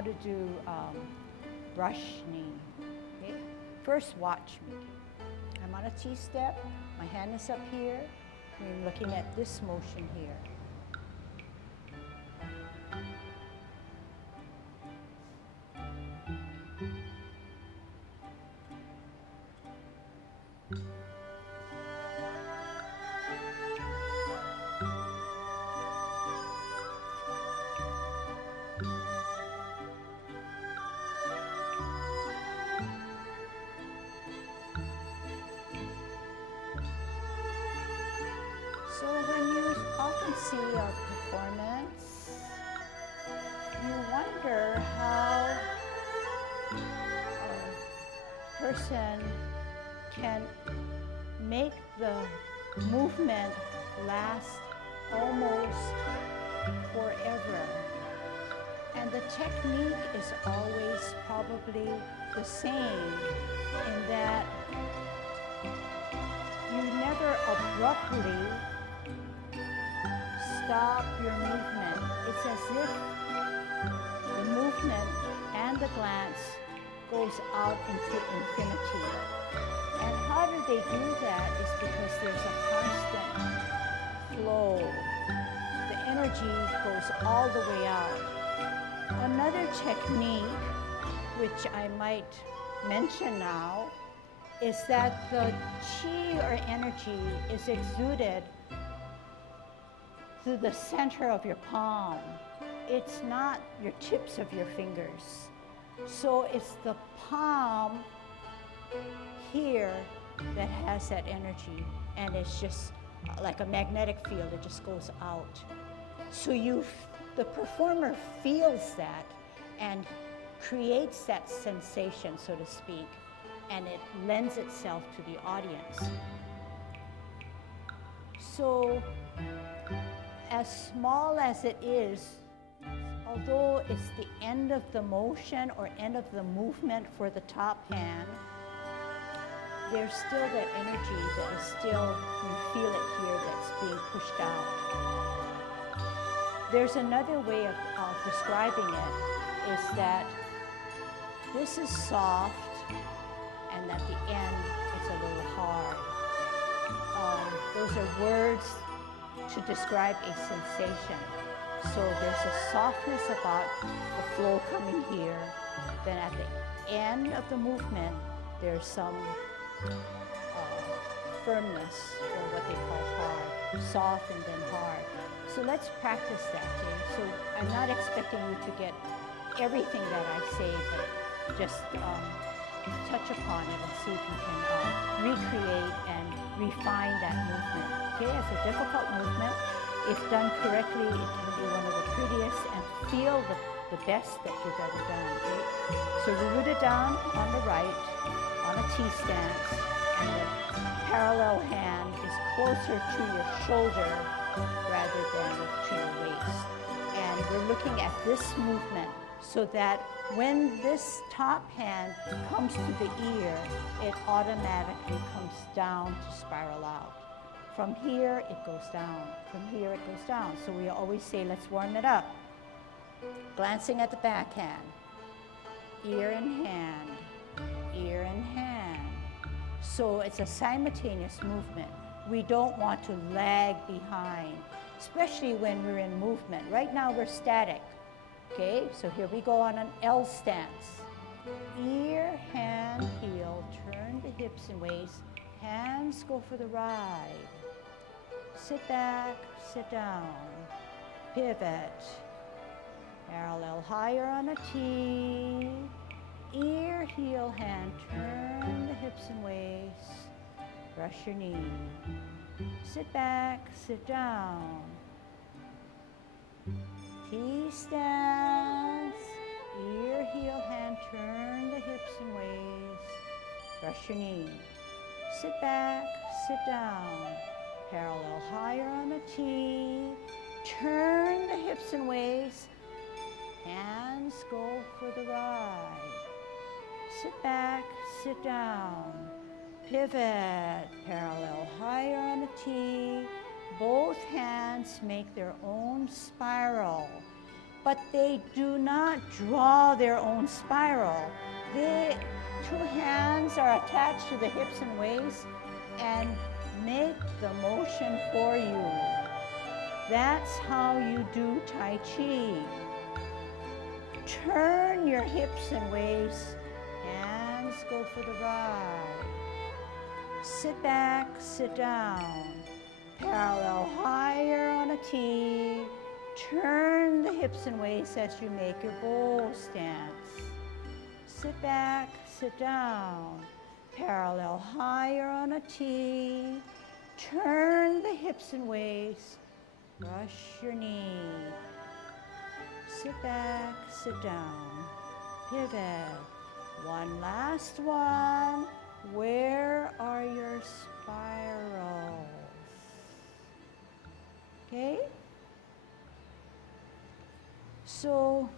how to do brush knee. Okay? First, watch me. I'm on a T-step. My hand is up here. I'm looking at this motion here. So when you often see a performance, you wonder how a person can make the movement last almost forever. And the technique is always probably the same in that you never abruptly stop your movement. It's as if the movement and the glance goes out into infinity. And how do they do that is because there's a constant flow. The energy goes all the way out. Another technique, which I might mention now, is that the chi or energy is exuded through the center of your palm. It's not your tips of your fingers. So it's the palm here that has that energy, and it's just like a magnetic field, it just goes out. So the performer feels that and creates that sensation, so to speak, and it lends itself to the audience. So as small as it is, although it's the end of the motion or end of the movement for the top hand, there's still that energy that is still, you feel it here, that's being pushed out. There's another way of describing it, is that this is soft and at the end it's a little hard. Those are words to describe a sensation. So there's a softness about the flow coming here. Then at the end of the movement, there's some firmness, or what they call hard, soft and then hard. So let's practice that, okay? So I'm not expecting you to get everything that I say, but just touch upon it and see if you can recreate and refine that movement. Okay, it's a difficult movement. If done correctly, it can be one of the prettiest and feel the best that you've ever done. Okay? So you root it down on the right, on a T-stance, and the parallel hand is closer to your shoulder rather than to your waist. And we're looking at this movement so that when this top hand comes to the ear, it automatically comes down to spiral out. From here, it goes down. From here, it goes down. So we always say, let's warm it up. Glancing at the backhand, ear and hand, ear and hand. So it's a simultaneous movement. We don't want to lag behind, especially when we're in movement. Right now, we're static. Okay, so here we go on an L stance. Ear, hand, heel, turn the hips and waist. Hands go for the ride. Sit back, sit down. Pivot. Parallel higher on a T. Ear, heel, hand, turn the hips and waist. Brush your knee. Sit back, sit down. T-stance. Ear, heel, hand, turn the hips and waist. Brush your knee. Sit back, sit down. Parallel higher on a T. Turn the hips and waist. Hands go for the ride. Sit back, sit down. Pivot, parallel higher on a T. Both hands make their own spiral. but they do not draw their own spiral. The two hands are attached to the hips and waist and make the motion for you. That's how you do Tai Chi. Turn your hips and waist, hands go for the ride. Sit back, sit down. Parallel higher on a T. Turn the hips and waist as you make your bowl stance. Sit back, sit down. Parallel higher on a T. Turn the hips and waist. Brush your knee. Sit back, sit down. Pivot. One last one. Where are your spirals? Okay? So